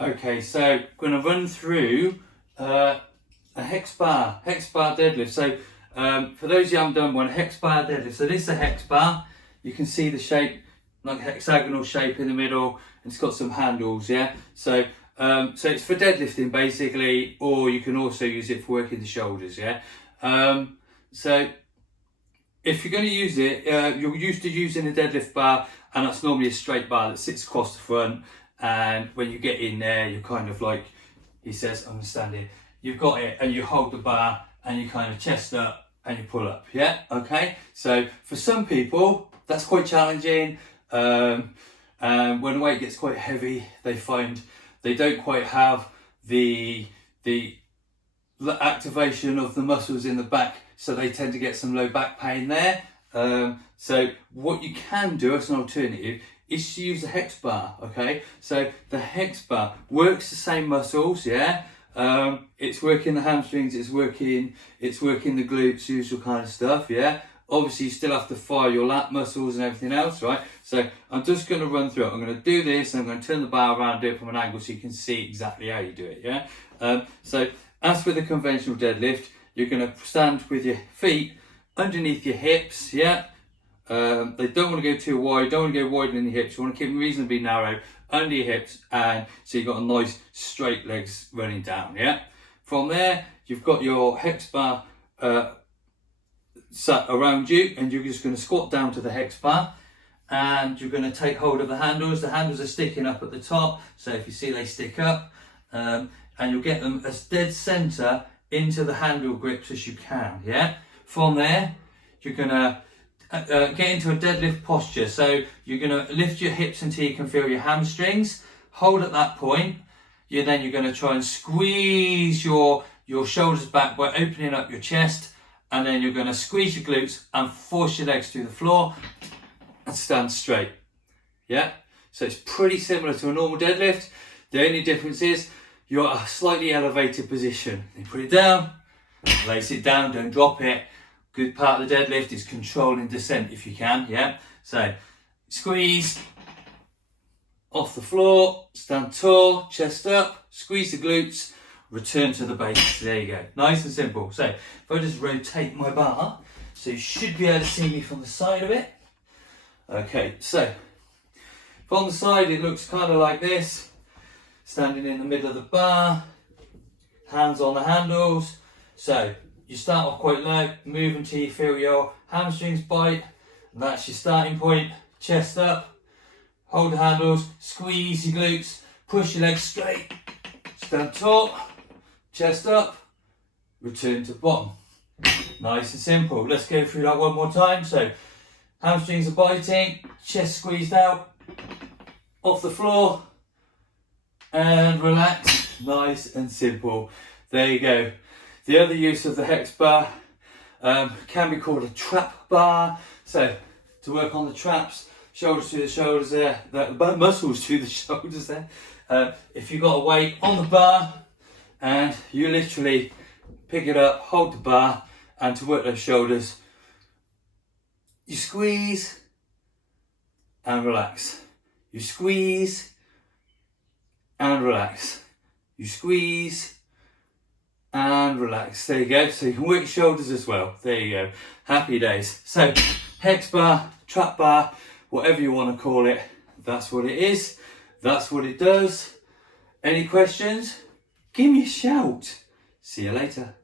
Okay, so I'm going to run through a hex bar deadlift. So for those who haven't done one, hex bar deadlift. So this is a hex bar. You can see the shape, like hexagonal shape in the middle, and it's got some handles. Yeah. So it's for deadlifting basically, or you can also use it for working the shoulders. Yeah. So if you're going to use it, you're used to using a deadlift bar, and that's normally a straight bar that sits across the front. And when you get in there, you're kind of like, he says, I'm going to stand here. You've got it, and you hold the bar, and you kind of chest up, and you pull up. Yeah, okay. So for some people, that's quite challenging. And when the weight gets quite heavy, they find they don't quite have the activation of the muscles in the back, so they tend to get some low back pain there. So what you can do as an alternative is to use the hex bar. Okay, so the hex bar works the same muscles. Yeah, it's working the hamstrings, it's working the glutes, usual kind of stuff. Yeah, obviously you still have to fire your lat muscles and everything else, right? So I'm just going to run through it. I'm going to do this, and I'm going to turn the bar around, do it from an angle so you can see exactly how you do it. Yeah. So as with a conventional deadlift, you're going to stand with your feet underneath your hips. Yeah. They don't want to go too wide, don't want to go wider than your hips. You want to keep them reasonably narrow under your hips, and so you've got a nice straight legs running down. Yeah. From there, you've got your hex bar sat around you, and you're just going to squat down to the hex bar, and you're going to take hold of the handles. The handles are sticking up at the top, so if you see they stick up, and you'll get them as dead center into the handle grips as you can. Yeah. From there, you're going to get into a deadlift posture. So you're going to lift your hips until you can feel your hamstrings. Hold at that point. You're going to try and squeeze your shoulders back by opening up your chest, and then you're going to squeeze your glutes and force your legs through the floor and stand straight. Yeah. So it's pretty similar to a normal deadlift. The only difference is you're at a slightly elevated position. You put it down, place it down, don't drop it. Good part of the deadlift is controlling descent if you can. Yeah. So squeeze off the floor, stand tall, chest up, squeeze the glutes, return to the base. There you go. Nice and simple. So if I just rotate my bar, so you should be able to see me from the side of it. Okay, so from the side it looks kind of like this. Standing in the middle of the bar, hands on the handles. So you start off quite low, move until you feel your hamstrings bite. That's your starting point. Chest up, hold the handles, squeeze your glutes, push your legs straight, stand tall, chest up, return to bottom. Nice and simple. Let's go through that one more time. So hamstrings are biting, chest squeezed out, off the floor, and relax. Nice and simple. There you go. The other use of the hex bar can be called a trap bar. So to work on the traps, shoulders to the shoulders there, the muscles to the shoulders there. If you've got a weight on the bar, and you literally pick it up, hold the bar, and to work those shoulders, you squeeze and relax. You squeeze and relax. You squeeze and relax. There you go. So you can work your shoulders as well. There you go. Happy days. So hex bar, trap bar, whatever you want to call it, that's what it is. That's what it does. Any questions? Give me a shout. See you later.